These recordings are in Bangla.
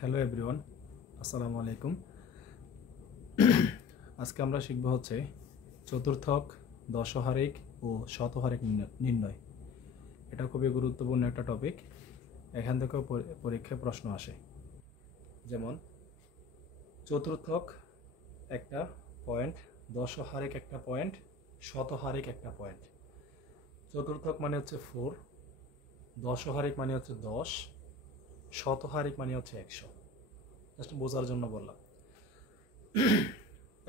হ্যালো এভরিওয়ান, আসসালামু আলাইকুম। আজকে আমরা শিখব হচ্ছে চতুর্থক, দশহারিক ও শতহারিক নির্ণয়। এটা খুবই গুরুত্বপূর্ণ একটা টপিক। এখান থেকেও পরীক্ষায় প্রশ্ন আসে। যেমন চতুর্থক একটা পয়েন্ট, দশহারিক একটা পয়েন্ট, শতহারিক একটা পয়েন্ট। চতুর্থক মানে হচ্ছে 4, দশহারিক মানে হচ্ছে 10, শতহারিক মানে হচ্ছে 100। জাস্ট বোঝার জন্য বললাম।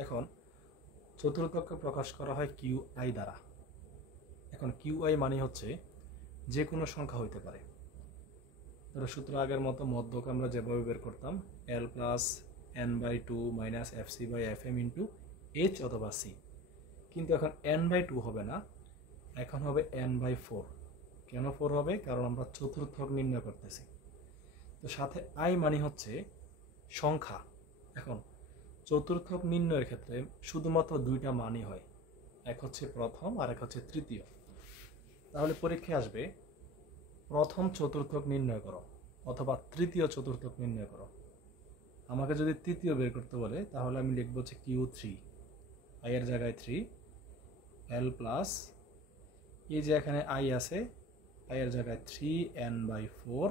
এখন চতুর্থককে প্রকাশ করা হয় কিউ আই দ্বারা। এখন কিউ আই মানে হচ্ছে যে কোনো সংখ্যা হইতে পারে। ধরো সূত্র আগের মতো মধ্যকে আমরা যেভাবে বের করতাম, L plus N by two minus F C by F M into H অথবা সি। কিন্তু এখন এন বাই টু হবে না, এখন হবে এন বাই 4। কেন 4 হবে? কারণ আমরা চতুর্থক নির্ণয় করতেছি। তো সাথে আই মানে হচ্ছে সংখ্যা। এখন চতুর্থক নির্ণয়ের ক্ষেত্রে শুধুমাত্র দুইটা মানই হয়, এক হচ্ছে প্রথম আর এক হচ্ছে তৃতীয়। তাহলে পরীক্ষায় আসবে প্রথম চতুর্থক নির্ণয় করো অথবা তৃতীয় চতুর্থক নির্ণয় করো। আমাকে যদি তৃতীয় বের করতে বলে তাহলে আমি লিখবো হচ্ছে কিউ 3, আই এর জায়গায় 3, এল প্লাস এই যে এখানে আই আছে, আই এর জায়গায় 3 n by 4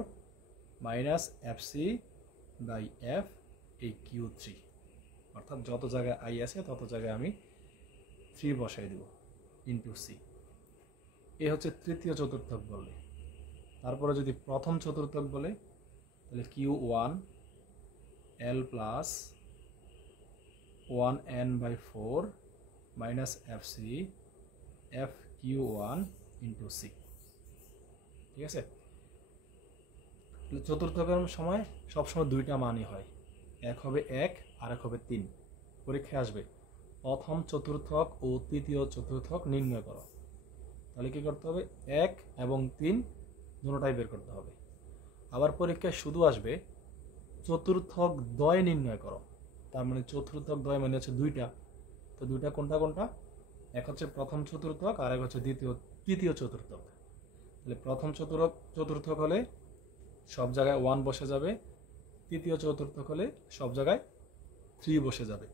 minus F C by F এই কিউ 3। অর্থাৎ যত জায়গায় আই আছে তত জায়গায় আমি 3 বসাই দেব ইন্টু সি। এ হচ্ছে তৃতীয় চতুর্থক বলে। তারপরে যদি প্রথম চতুর্থক বলে তাহলে Q 1 L plus 1 n by 4 minus F C F Q 1 into C. ঠিক আছে? চতুর্থকের সময় সবসময় দুইটা মানই হয়, এক হবে 1 আর এক হবে 3। পরীক্ষায় আসবে প্রথম চতুর্থক ও তৃতীয় চতুর্থক নির্ণয় করো। তাহলে কি করতে হবে? 1 এবং 3 দুটোটাই বের করতে হবে। আবার পরীক্ষায় শুধু আসবে চতুর্থক দ্বয় নির্ণয় করো। তার মানে চতুর্থক দ্বয় মানে হচ্ছে দুইটা। তো দুইটা কোনটা কোনটা? এক হচ্ছে প্রথম চতুর্থক আর এক হচ্ছে তৃতীয় চতুর্থক। তাহলে প্রথম চতুর্থক হলে সব জায়গায় 1 বসে যাবে, তৃতীয় চতুর্থক হলে সব জায়গায় 3 বসে যাবে।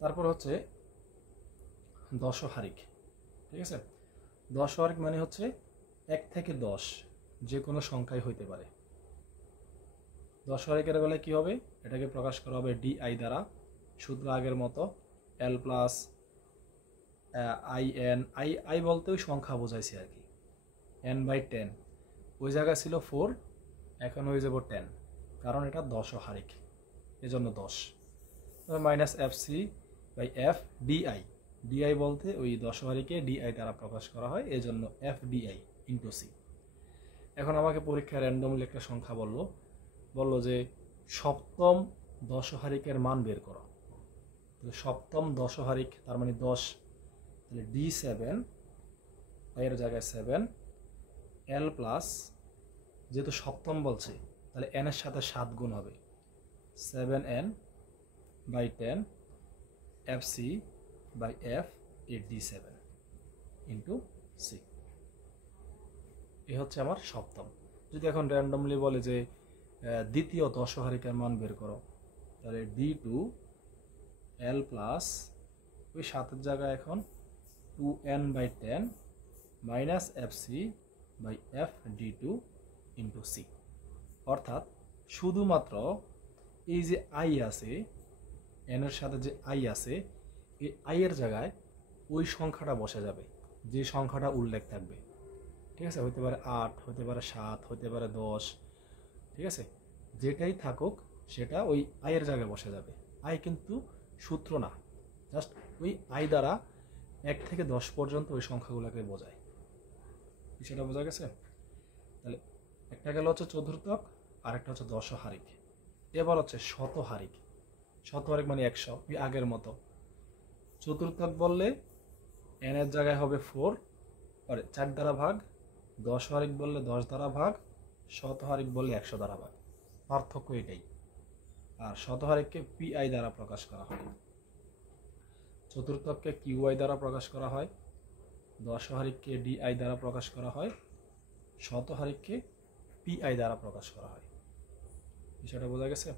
তারপর হচ্ছে দশহারিক। ঠিক আছে? দশহারিক মানে হচ্ছে 1 থেকে 10 যে কোনো সংখ্যাই হইতে পারে। দশহারিকের বেলায় কি হবে? এটাকে প্রকাশ করা হবে ডি আই দ্বারা। সূত্র আগের মতো, L plus I N, I I বলতে ওই সংখ্যা বোঝাইছে আর কি, এন বাই 10। ওই জায়গায় ছিল 4, এখন হয়ে যাব 10, কারণ এটা দশহারিক, এজন্য 10। Minus F C by F DI, DI বলতে ওই দশহারিকে ডিআই দ্বারা প্রকাশ করা হয়, এজন্য এফ ডিআই ইন্টু সি। এখন আমাকে পরীক্ষায় র্যান্ডমলি একটা সংখ্যা বললো যে সপ্তম দশহারিকের মান বের করো। তাহলে সপ্তম দশহারিক তার মানে 10, তাহলে D7 এর জায়গায় 7, এল প্লাস যেহেতু সপ্তম বলছে তাহলে এন এর সাথে 7 গুণ হবে, 7n by 10 F C by F এ D7 ইন্টু সি। এ হচ্ছে আমার সপ্তম। যদি এখন র্যান্ডমলি বলে যে দ্বিতীয় দশহারিকের মান বের করো, তাহলে D2 এল প্লাস ওই 7-এর জায়গায় এখন 2n by 10 minus F C by F D2 into C. অর্থাৎ শুধুমাত্র এই যে আই আছে, এনের সাথে যে আই আছে, এই আই এর জায়গায় ওই সংখ্যাটা বসে যাবে যে সংখ্যাটা উল্লেখ থাকবে। ঠিক আছে? হতে পারে 8, হতে পারে 7, হতে পারে 10। ঠিক আছে? যেটাই থাকুক সেটা ওই আই এর জায়গায় বসে যাবে। আই কিন্তু সূত্র না, জাস্ট ওই আই দ্বারা 1 থেকে 10 পর্যন্ত ওই সংখ্যাগুলোকে বোঝায়। সেটা বোঝা গেছে? তাহলে একটা গেল হচ্ছে চতুর্থক, আরেকটা হচ্ছে দশহারিক। এবার হচ্ছে শতহারিক। শতহারিক মানে 100, ওই আগের মতো। চতুর্থক বললে এন এর জায়গায় হবে 4, 4 দ্বারা ভাগ। দশহারিক বললে 10 দ্বারা ভাগ। শতহারিক বললে 100 দ্বারা ভাগ। পার্থক্য এটাই। আর শতহারিককে পি আই দ্বারা প্রকাশ করা হয়, চতুর্থককে কিউ আই দ্বারা প্রকাশ করা হয়, দশহারিককে ডি আই দ্বারা প্রকাশ করা হয়, শতহারিককে পি আই দ্বারা প্রকাশ করা হয়। বিষয়টা বোঝা গেছে?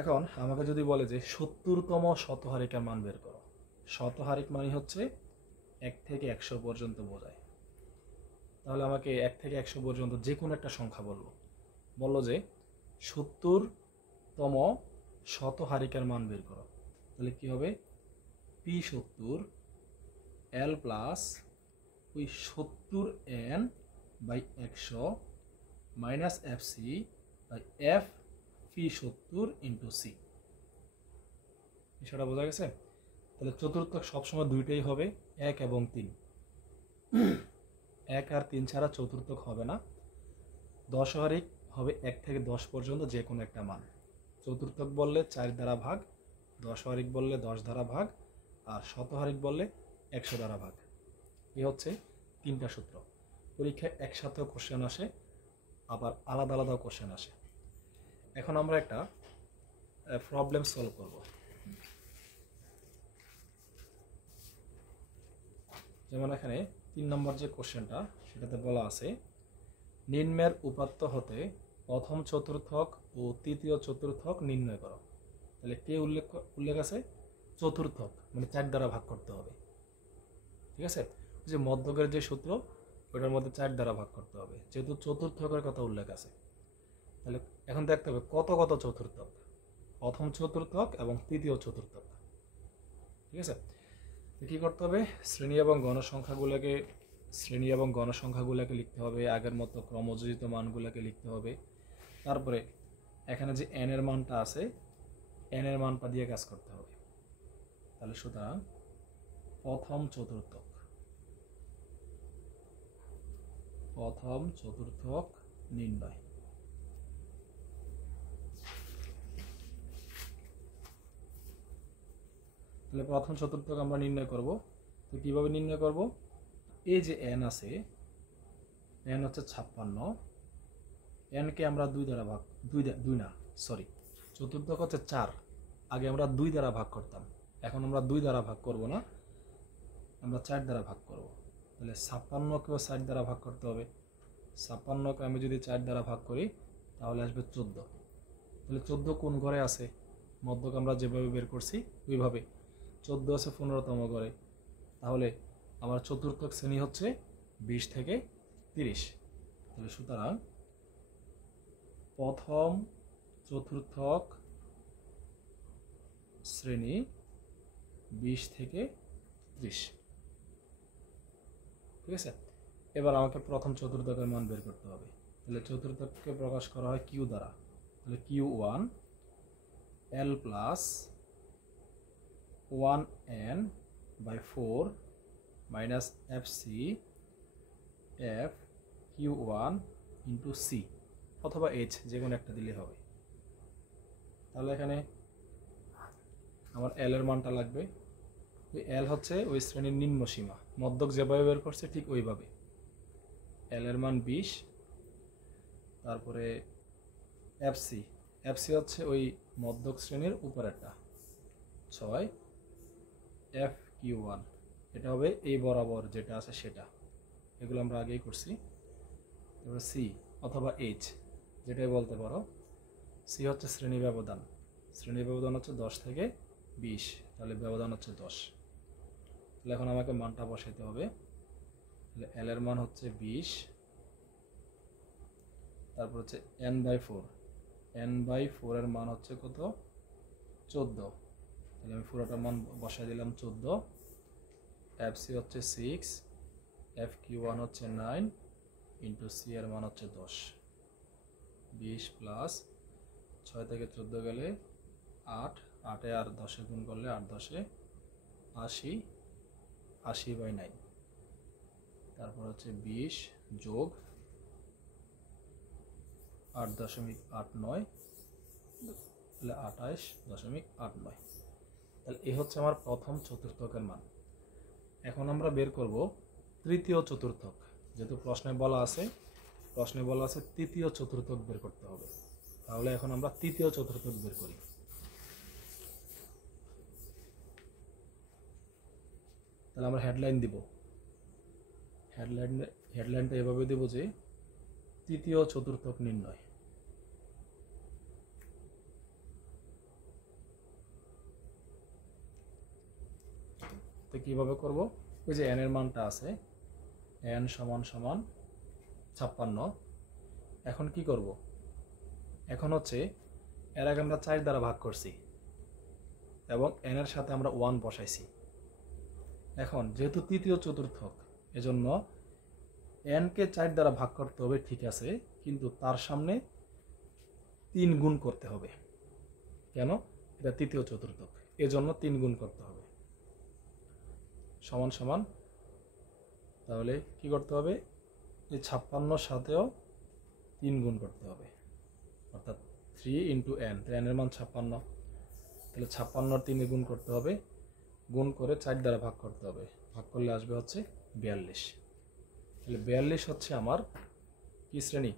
এখন আমাকে যদি বলে যে 70তম শতহারিকার মান বের করো, শতহারিক মানে হচ্ছে 1 থেকে 100 পর্যন্ত বোঝায়। তাহলে আমাকে 1 থেকে 100 পর্যন্ত যে কোনো একটা সংখ্যা বললো যে 70তম শতহারিকার মান বের করো। তাহলে কি হবে? P70 L প্লাস ওই 70N by 100 minus FC by F P70 into C। বিষয়টা বোঝা গেছে? তাহলে চতুর্থক সবসময় দুইটাই হবে, 1 এবং 3। 1 আর 3 ছাড়া চতুর্থক হবে না। দশহারিক হবে 1 থেকে 10 পর্যন্ত যে কোনো একটা মান। চতুর্থক বললে 4 দ্বারা ভাগ, দশহারিক বললে 10 দ্বারা ভাগ, আর শতহারিক বললে 100 দ্বারা ভাগ। এই হচ্ছে 3টা সূত্র। পরীক্ষায় একসাথেও কোশ্চেন আসে, আবার আলাদা আলাদাও কোশ্চেন আসে। এখন আমরা একটা প্রবলেম সলভ করব। যেমন এখানে 3 নম্বর যে কোশ্চেনটা, সেটাতে বলা আছে নিম্নের উপাত্ত হতে প্রথম চতুর্থক ও তৃতীয় চতুর্থক নির্ণয় করো। তাহলে কে উল্লেখ আছে? চতুর্থক, মানে 4 দ্বারা ভাগ করতে হবে। ঠিক আছে? যে মধ্যকের যে সূত্র, ওটার মধ্যে 4 দ্বারা ভাগ করতে হবে, যেহেতু চতুর্থকের কথা উল্লেখ আছে। তাহলে এখন দেখতে হবে কত কত চতুর্থক, প্রথম চতুর্থক এবং তৃতীয় চতুর্থক। ঠিক আছে? কি করতে হবে? শ্রেণী এবং গণসংখ্যাগুলোকে লিখতে হবে, আগের মতো ক্রমযোজিত মানগুলোকে লিখতে হবে। তারপরে এখানে যে n এর মানটা আছে, n এর মানটা দিয়ে কাজ করতে হবে। তাহলে সুতরাং প্রথম চতুর্থক নির্ণয়। তাহলে প্রথম চতুর্থক আমরা নির্ণয় করব। তো কিভাবে নির্ণয় করব? এই যে n আছে, n হচ্ছে 56, n কে আমরা 2 দ্বারা ভাগ, চতুর্থক হচ্ছে 4, আগে আমরা 2 দ্বারা ভাগ করতাম, এখন আমরা 2 দ্বারা ভাগ করব না, আমরা 4 দ্বারা ভাগ করব। তাহলে 56কেও 4 দ্বারা ভাগ করতে হবে। 56কে আমি যদি 4 দ্বারা ভাগ করি তাহলে আসবে 14। তাহলে 14 কোন ঘরে আছে? মধ্যক আমরা যেভাবে বের করছি ওইভাবে। 14 আছে 15তম ঘরে। তাহলে আমার চতুর্থক শ্রেণী হচ্ছে 20 থেকে 30। তাহলে সুতরাং প্রথম চতুর্থক শ্রেণী 20 থেকে 30। ঠিক আছে? এবার আমাকে প্রথম চতুর্থকের মান বের করতে হবে। তাহলে চতুর্থককে প্রকাশ করা হয় কিউ দ্বারা। তাহলে Q1 L plus 1n by 4 minus FC F Q1 into C অথবা H, যে কোনো একটা দিলে হবে। তাহলে এখানে আমার L এর মানটা লাগবে। ওই L হচ্ছে ওই শ্রেণীর নিম্ন সীমা, মধ্যক যেভাবে বের করছে ঠিক ওইভাবে। L এর মান 20। তারপরে FC হচ্ছে ওই মধ্যক শ্রেণীর উপরেরটা 6, F Q1 এটা হবে এই বরাবর যেটা আছে সেটা, এগুলো আমরা আগেই করছি। তারপরে C অথবা H, যেটাই বলতে পারো। C হচ্ছে শ্রেণী ব্যবধান হচ্ছে 10 থেকে 20, তাহলে ব্যবধান হচ্ছে 10। তাহলে এখন আমাকে মানটা বসাইতে হবে। তাহলে L এর মান হচ্ছে 20, তারপর হচ্ছে n/4 এর মান হচ্ছে কত? 14। তাহলে আমি পুরোটা মান বসাই দিলাম 14। FC হচ্ছে 6, FQ1 হচ্ছে 9 ইন্টু C এর মান হচ্ছে 10। 20 প্লাস 6 থেকে 14 গেলে 8, 8 আর 10 গুণ করলে 8 10 80, 80/9। তারপর হচ্ছে 20 যোগ 8.89, তাহলে 28.89। তাহলে এই হচ্ছে আমার প্রথম চতুর্থকের মান। এখন আমরা বের করব তৃতীয় চতুর্থক। যেহেতু প্রশ্নে বলা আছে তৃতীয় চতুর্থক বের করতে হবে। তাহলে এখন আমরা তৃতীয় চতুর্থক বের করি। তাহলে আমরা হেডলাইন দিব। হেডলাইনটা এভাবে দেব যে তৃতীয় চতুর্থক নির্ণয়। তো কীভাবে করব, ওই যে n এর মানটা আছে n সমান সমান 56। এখন কি করব, এখন হচ্ছে এর আগে আমরা 4 দ্বারা ভাগ করছি এবং n এর সাথে আমরা 1 বসাইছি। এখন যেহেতু তৃতীয় চতুর্থক এজন্য n কে 4 দ্বারা ভাগ করতে হবে, ঠিক আছে, কিন্তু তার সামনে 3 গুণ করতে হবে। কেন? এটা তৃতীয় চতুর্থক, এজন্য 3 গুণ করতে হবে। সমান সমান, তাহলে কি করতে হবে, এই 56 সাথেও 3 গুণ করতে হবে, অর্থাৎ 3 ইন্টু n, তো n এর মান 56, তাহলে 56 3 গুণ করতে হবে, গুণ করে 4 দ্বারা ভাগ করতে হবে, ভাগ করলে আসবে হচ্ছে 42। তাহলে 42 হচ্ছে আমার কি শ্রেণী,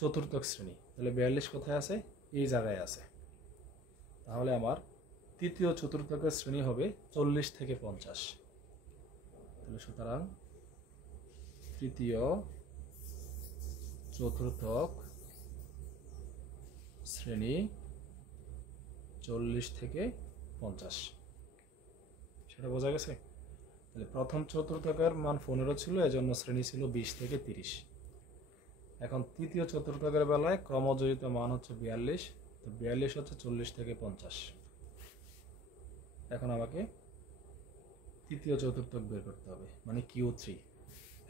চতুর্থক শ্রেণী। তাহলে 42 কোথায় আছে, এই জায়গায় আছে। তাহলে আমার তৃতীয় চতুর্থকের শ্রেণী হবে 40 থেকে 50। তাহলে সুতরাং তৃতীয় চতুর্থক শ্রেণী 40 থেকে 50, সেটা বোঝা গেছে। তাহলে প্রথম চতুর্থকের মান 15 ছিল, এজন্য শ্রেণী ছিল 20 থেকে 30। এখন তৃতীয় চতুর্থকের বেলায় ক্রমযোজিত মান হচ্ছে 42, তো 42 হচ্ছে 40 থেকে 50। এখন আমাকে তৃতীয় চতুর্থক বের করতে হবে, মানে Q3,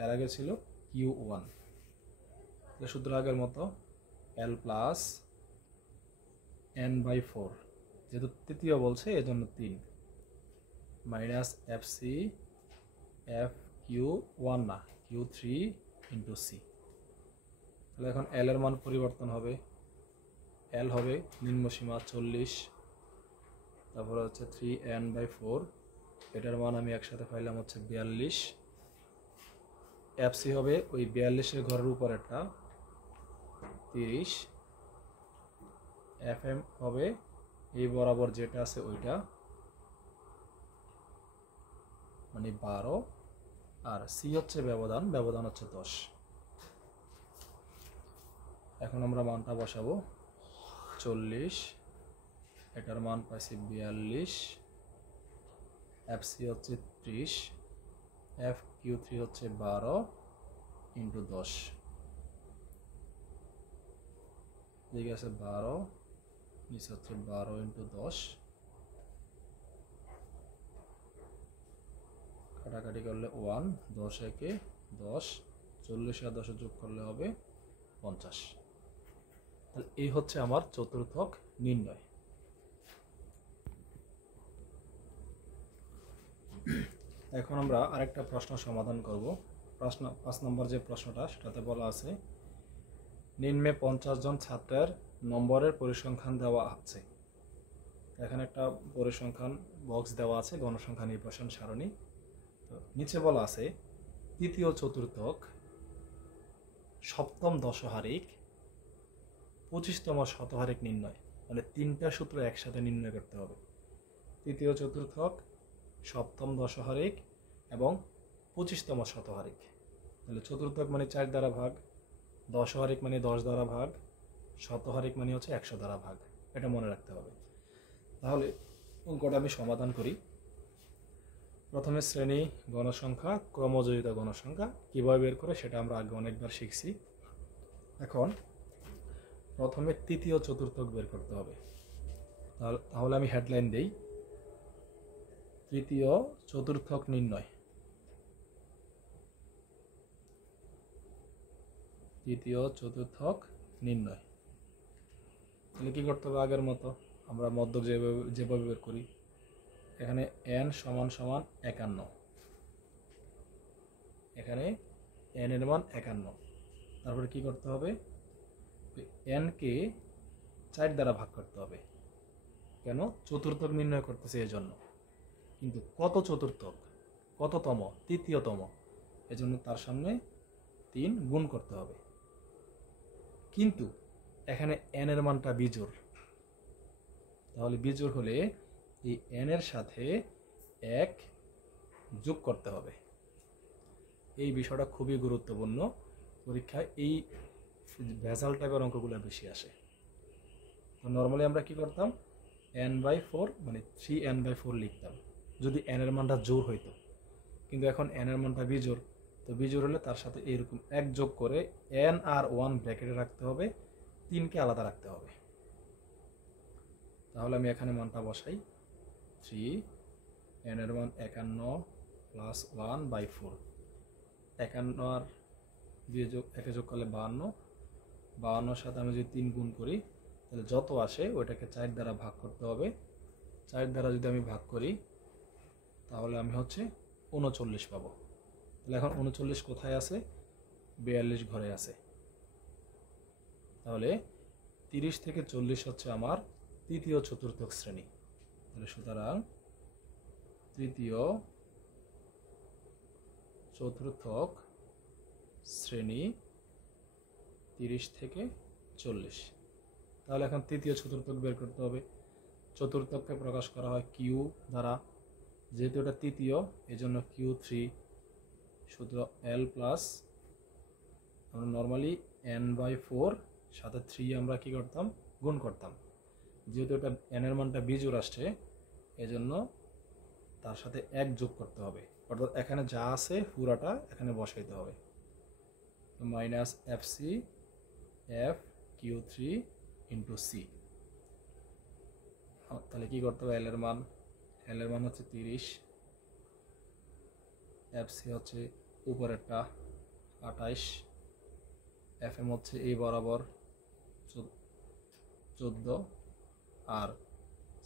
এর আগে ছিল Q1। সূত্র আগের মতো L প্লাস n/4, যেহেতু তৃতীয় বলছে এজন্য 3, মাইনাস FC FQ1 না Q3 ইন্টু C। তাহলে এখন L এর মান পরিবর্তন হবে, L হবে নিম্নসীমা 40, তারপরে হচ্ছে 3n/4, এটার মান আমি একসাথে পাইলাম হচ্ছে 42। FC হবে ওই 42-এর ঘরের উপর একটা 30, FM হবে এই বরাবর যেটা আছে ওইটা, মানে 12, আর C হচ্ছে ব্যবধান, ব্যবধান হচ্ছে 10। এখন আমরা মানটা বসাবো 40, এটার মান পাইছি 42, FC হচ্ছে 30, FQ3 হচ্ছে 12 ইন্টু 10, ঠিক আছে 12, নিচে হচ্ছে 12 ইন্টু 10, কাটাকাটি করলে 1, 10 একে 10, 40 আর 10 যোগ করলে হবে 50। তাহলে এই হচ্ছে আমার চতুর্থক নির্ণয়। এখন আমরা আরেকটা প্রশ্ন সমাধান করব। প্রশ্ন 5 নম্বর যে প্রশ্নটা, সেটাতে বলা আছে নিম্নে 50 জন ছাত্রের নম্বরের পরিসংখ্যান দেওয়া আছে। এখানে একটা পরিসংখ্যান বক্স দেওয়া আছে, গণসংখ্যা নির্বাচন সারণী। তো নিচে বলা আছে তৃতীয় চতুর্থক সপ্তম দশহারিক 25তম শতহারিক নির্ণয়, মানে 3টা সূত্র একসাথে নির্ণয় করতে হবে। তৃতীয় চতুর্থক, সপ্তম দশহারিক এবং 25তম শতহারিক। তাহলে চতুর্থক মানে 4 দ্বারা ভাগ, দশহারিক মানে 10 দ্বারা ভাগ, শতহারিক মানে হচ্ছে 100 দ্বারা ভাগ, এটা মনে রাখতে হবে। তাহলে অঙ্কটা আমি সমাধান করি। প্রথমে শ্রেণী গণসংখ্যা, ক্রমযোজিত গণসংখ্যা কীভাবে বের করে সেটা আমরা আগে অনেকবার শিখছি। এখন প্রথমে তৃতীয় চতুর্থক বের করতে হবে। তাহলে আমি হেডলাইন দেই, তৃতীয় চতুর্থক নির্ণয়। তৃতীয় চতুর্থক নির্ণয়, তাহলে কি করতে হবে, আগের মতো আমরা মধ্যক যেভাবে বের করি, এখানে n সমান সমান 51, এখানে n এর মান 51। তারপরে কি করতে হবে, n কে 4 দ্বারা ভাগ করতে হবে। কেন? চতুর্থক নির্ণয় করতেছে এজন্য। কিন্তু কত চতুর্থক, কততম, তৃতীয়তম, এজন্য তার সামনে 3 গুণ করতে হবে। কিন্তু এখানে n এর মানটা বিজোড়, তাহলে বিজোড় হলে এই n এর সাথে 1 যোগ করতে হবে। এই বিষয়টা খুবই গুরুত্বপূর্ণ, পরীক্ষায় এই ভেজাল টাইপের অঙ্কগুলো বেশি আসে। তো নর্মালি আমরা কি করতাম, n/4 মানে 3n/4 লিখতাম, যদি এন এর মানটা জোড় হইতো, কিন্তু এখন এন এর মানটা বিজোড়, তো বিজোড় হলে তার সাথে এইরকম এক যোগ করে এন আর 1 ব্র্যাকেটে রাখতে হবে, 3কে আলাদা রাখতে হবে। তাহলে আমি এখানে মানটা বসাই, 3 এন এর মান 51 প্লাস 1/4, 51 আর 2 যোগ 1 যোগ করলে 52, 52-র সাথে আমি যদি 3 গুণ করি তাহলে যত আসে ওইটাকে 4 দ্বারা ভাগ করতে হবে। 4 দ্বারা যদি আমি ভাগ করি তাহলে আমি হচ্ছে 39 পাবো। তাহলে এখন 39 কোথায় আছে? 42 ঘরে আছে। তাহলে 30 থেকে 40 হচ্ছে আমার তৃতীয় চতুর্থক শ্রেণী। তাহলে সুতরাং তৃতীয় চতুর্থক শ্রেণী 30 থেকে 40। তাহলে এখন তৃতীয় চতুর্থক বের করতে হবে। চতুর্থককে প্রকাশ করা হয় কিউ দ্বারা, যেহেতু এটা তৃতীয় এই জন্য Q3, সূত্র L প্লাস আমরা নর্মালি n/4 সাথে 3 আমরা কি করতাম? গুণ করতাম। যেহেতু এটা n এর মানটা বিজোড় আসছে এজন্য তার সাথে 1 যোগ করতে হবে, অর্থাৎ এখানে যা আছে পুরাটা এখানে বসাইতে হবে। Minus FC F Q3 into C. তাহলে কি করতে হবে? L এর মান হচ্ছে 30, FC হচ্ছে উপরেরটা 28, FM হচ্ছে এই বরাবর 14 আর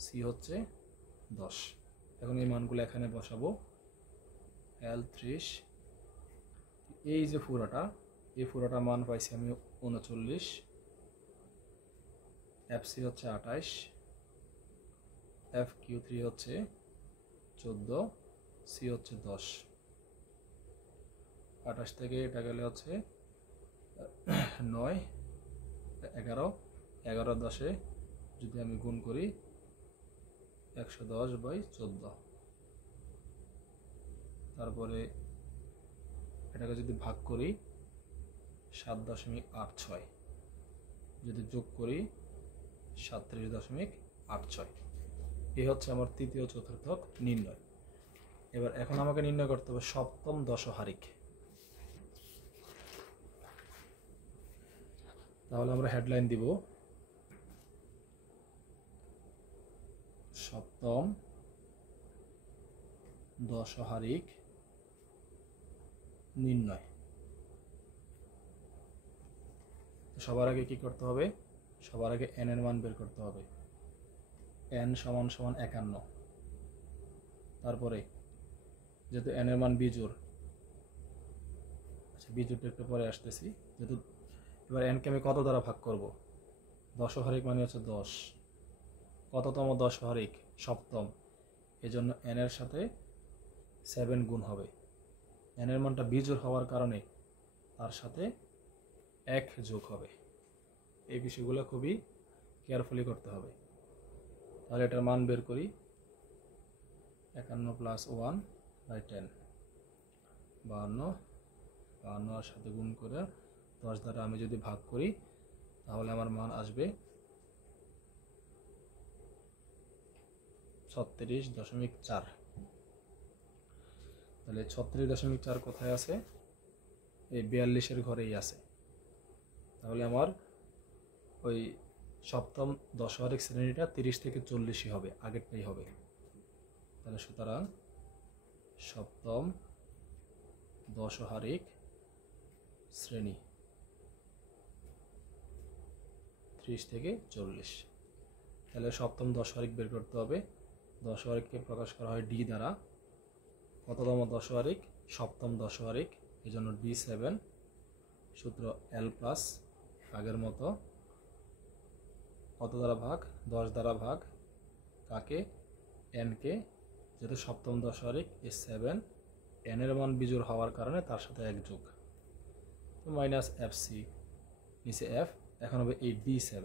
সি হচ্ছে 10। এখন এই মানগুলো এখানে বসাবো। L 30, এই যে পুরোটা মান পাইছি আমি 39, FC হচ্ছে 28, FQ3 হচ্ছে 14, সি হচ্ছে 10। 28 থেকে এটা গেলে হচ্ছে 9, 11, 11-10-এ যদি আমি গুণ করি 110/14। তারপরে এটাকে যদি ভাগ করি 7.86, যদি যোগ করি 37.86। এই হচ্ছে আমার তৃতীয় চতুর্থক নির্ণয়। এখন আমাকে নির্ণয় করতে হবে সপ্তম দশহারিক। তাহলে আমরা হেডলাইন দিব সপ্তম দশহারিক নির্ণয়। সবার আগে কি করতে হবে? সবার আগে n এর মান বের করতে হবে। n সমান 51। তারপরে যেহেতু n এর মান বিজোড়, আচ্ছা বিজোড়টা একটু পরে আসতেছি। যেহেতু এবার n কে আমি কত দ্বারা ভাগ করব? দশহারিক মানে হচ্ছে 10। কততম দশহারিক? সপ্তম। এজন্য n এর সাথে 7 গুণ হবে। n এর মানটা বিজোড় হওয়ার কারণে তার সাথে 1 যোগ হবে। এই বিষয়গুলো খুবই কেয়ারফুলি করতে হবে। তাহলে এটার মান বের করি, 51 প্লাস 1/10, 52, 52 সাথে গুণ করে 10 দ্বারা আমি যদি ভাগ করি তাহলে আমার মান আসবে 36.4। তাহলে 36.4 কোথায় আছে? এই 42-এর ঘরেই আছে। তাহলে আমার ওই সপ্তম দশহারিক শ্রেণীটা 30 থেকে 40ই হবে, আগেরটাই হবে। তাহলে সুতরাং সপ্তম দশহারিক শ্রেণী 30 থেকে 40। তাহলে সপ্তম দশহারিক বের করতে হবে। দশহারিককে প্রকাশ করা হয় ডি দ্বারা। কততম দশহারিক? সপ্তম দশহারিক, এই জন্য D7। সূত্র L প্লাস, আগের মতো কত দ্বারা ভাগ? 10 দ্বারা ভাগ। কাকে? n কে। যেহেতু সপ্তম দশহারিক এই 7, n এর মান বিজোড় হওয়ার কারণে তার সাথে 1 যোগ, মাইনাস FC, নিচে F, এখন হবে এই D7।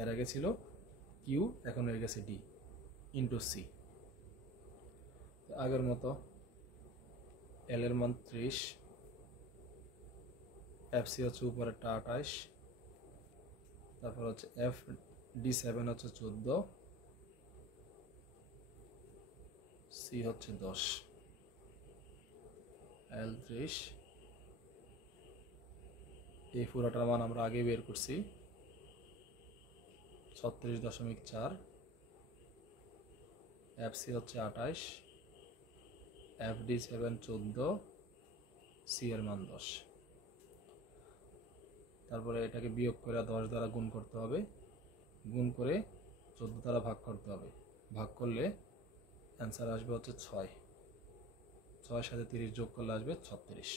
এর আগে ছিল Q, এখন হয়ে গেছে D ইন্টু সি। আগের মতো L এর মান 30, FC হচ্ছে উপরেরটা 28, তারপর হচ্ছে F D7 হচ্ছে 14, সি হচ্ছে 10, এল 30, এই পুরোটার মান আমরা আগে বের করছি 36.4, এফসি হচ্ছে 28, এফডি 7 14, সি এর মান 10। তারপরে এটাকে বিয়োগ করে 10 দ্বারা গুণ করতে হবে, গুণ করে 14 দ্বারা ভাগ করতে হবে, ভাগ করলে অ্যান্সার আসবে হচ্ছে 6, 6 সাথে 30 যোগ করলে আসবে 36।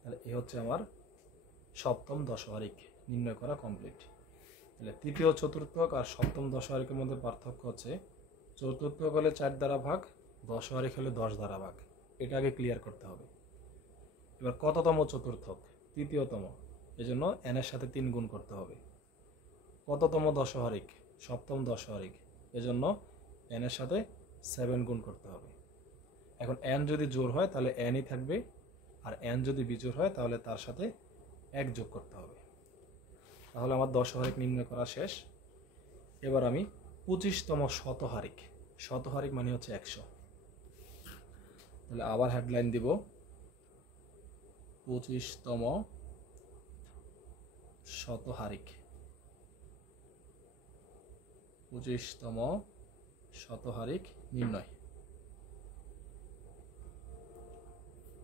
তাহলে এই হচ্ছে আমার সপ্তম দশহারিক নির্ণয় করা কমপ্লিট। তাহলে তৃতীয় চতুর্থক আর সপ্তম দশহারিকের মধ্যে পার্থক্য হচ্ছে চতুর্থক হলে 4 দ্বারা ভাগ, দশহারিক হলে 10 দ্বারা ভাগ। এটা আগে ক্লিয়ার করতে হবে। এবার কততম চতুর্থক? তৃতীয়তম, এজন্য n এর সাথে 3 গুণ করতে হবে। কততম দশহারিক? সপ্তম দশহারিক, এজন্য n এর সাথে 7 গুণ করতে হবে। এখন n যদি জোড় হয় তাহলে n ই থাকবে, আর n যদি বিজোড় হয় তাহলে তার সাথে 1 যোগ করতে হবে। তাহলে আমার দশহারিক নির্ণয় করা শেষ। এবার আমি 25তম শতহারিক, শতহারিক মানে হচ্ছে 100। তাহলে আবার হেডলাইন দিব 25তম শতহারিক, 25তম শতহারিক নির্ণয়।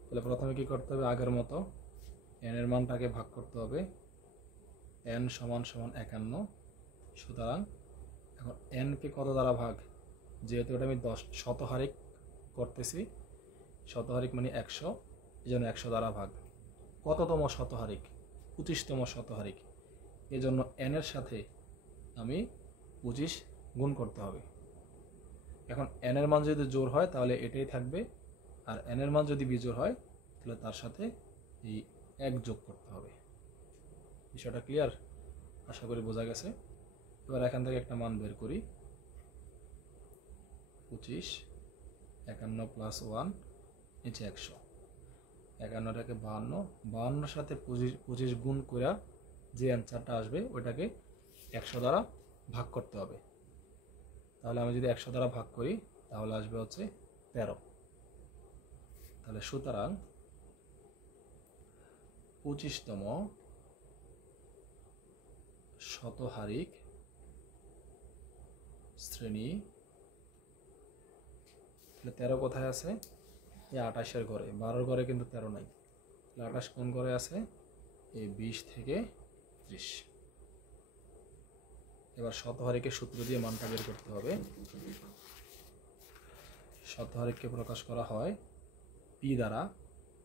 তাহলে প্রথমে কি করতে হবে? আগের মতো n এর মানটাকে ভাগ করতে হবে, n সমান সমান 51। সুতরাং এখন n কে কত দ্বারা ভাগ? যেহেতু এটা আমি শতহারিক করতেছি, শতহারিক মানে 100, এই জন্য 100 দ্বারা ভাগ। কততম শতহারিক? 25তম শতহারিক, এই জন্য n এর সাথে আমি 25 গুণ করতে হবে। এখন n এর মান যদি জোড় হয় তাহলে এটাই থাকবে, আর n এর মান যদি বিজোড় হয় তাহলে তার সাথে এই 1 যোগ করতে হবে। বিষয়টা ক্লিয়ার? আশা করি বোঝা গেছে। এবার এখান থেকে একটা মান বের করি, 25, 51 প্লাস 1 নিচে 100, 51টাকে 52, 52 সাথে 25 গুণ করে যে অ্যান্সারটা আসবে ওইটাকে 100 দ্বারা ভাগ করতে হবে। তাহলে আমি যদি 100 দ্বারা ভাগ করি তাহলে আসবে হচ্ছে 13। তাহলে সুতরাং 25তম শতহারিক শ্রেণী, তাহলে 13 কোথায় আছে? এই 28-এর ঘরে, 12-র ঘরে কিন্তু 13 নাই। তাহলে 28 কোন ঘরে আছে? এই 20 থেকে 30। এবার শতহারিকের সূত্র দিয়ে মানটা বের করতে হবে। শতহারিককে প্রকাশ করা হয় পি দ্বারা।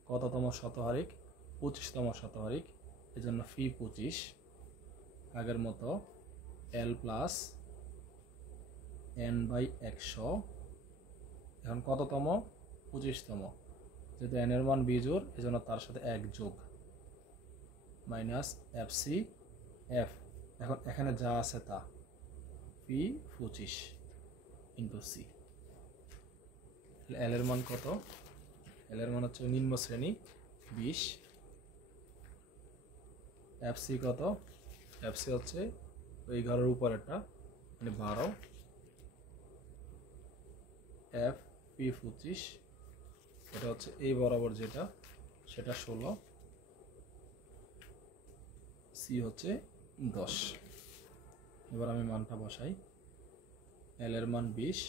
কততম শতহারিক? 25তম শতহারিক, এজন্য ফি 25। আগের মতো এল প্লাস n বাই 100। এখন কততম? 25তম, যেহেতু n এর মান বিজোড় এজন্য তার সাথে 1 যোগ, মাইনাস এফ সি এফ। এখন এখানে যা আছে তা, পি 25 ইন্টু সি। এল এর মান কত? এল এর মান হচ্ছে নিম্ন শ্রেণী 20। এফ সি কত? এফ সি হচ্ছে ওই ঘরের উপরেরটা মানে 12। এফ পি 25, এটা হচ্ছে এই বরাবর যেটা সেটা 16, সি হচ্ছে 10। এবার আমি মানটা বসাই। এল এর মান 20,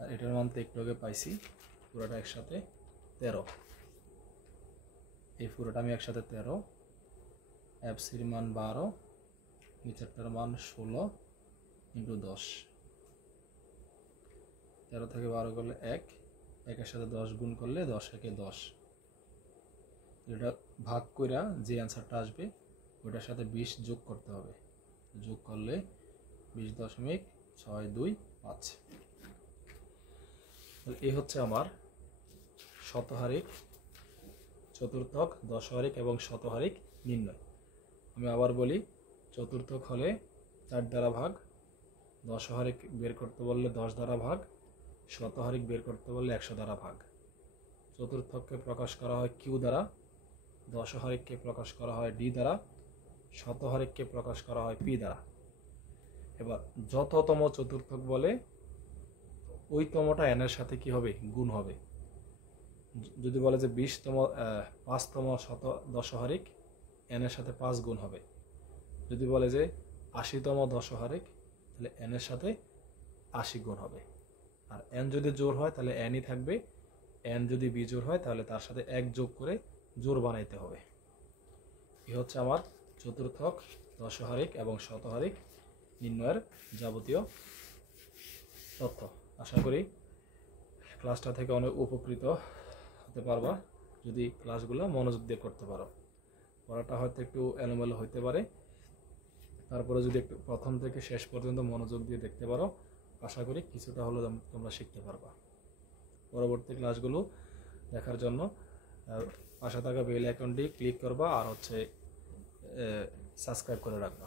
আর এটার মান তো একটু আগে পাইছি, পুরোটা একসাথে 13। এই পুরোটা আমি একসাথে 13। এফ সির মান 12, নিচেরটার মান 16 ইন্টু 10। 13 থেকে 12 করলে 1, 1-এর সাথে 10 গুণ করলে 10 একে 10। এটা ভাগ কইরা যে অ্যান্সারটা আসবে ওটার সাথে 20 যোগ করতে হবে, যোগ করলে 20.625। এই হচ্ছে আমার শতহারিক, চতুর্থক, দশহারিক এবং শতহারিক নির্ণয়। আমি আবার বলি, চতুর্থক হলে 4 দ্বারা ভাগ, দশহারিক বের করতে বললে 10 দ্বারা ভাগ, শতহারিক বের করতে বললে 100 দ্বারা ভাগ। চতুর্থককে প্রকাশ করা হয় কিউ দ্বারা, দশহারিককে প্রকাশ করা হয় ডি দ্বারা, শতহারিককে প্রকাশ করা হয় পি দ্বারা। এবার যততম চতুর্থক বলে ওই তমটা এন এর সাথে কি হবে, গুণ হবে। যদি বলে যে 20তম 5তম দশহারিক এন এর সাথে 5 গুণ হবে। যদি বলে যে 80তম দশহারিক, তাহলে এন এর সাথে 80 গুণ হবে। আর এন যদি জোড় হয় তাহলে এনই থাকবে, এন যদি বিজোড় হয় তাহলে তার সাথে 1 যোগ করে জোড় বানাইতে হবে। এই হচ্ছে আমার চতুর্থক, দশহারিক এবং শতহারিক নির্ণয়ের যাবতীয় তথ্য। আশা করি ক্লাসটা থেকে অনেক উপকৃত হতে পারবা যদি ক্লাসগুলো মনোযোগ দিয়ে করতে পারো। পড়াটা হয়তো একটু এলোমেলো হইতে পারে, তারপরে যদি একটু প্রথম থেকে শেষ পর্যন্ত মনোযোগ দিয়ে দেখতে পারো, আশা করি কিছুটা হলেও তোমরা শিখতে পারবা। পরবর্তী ক্লাসগুলো দেখার জন্য পাশে থাকা বেল আইকনটি ক্লিক করবা আর সাবস্ক্রাইব করে রাখবা।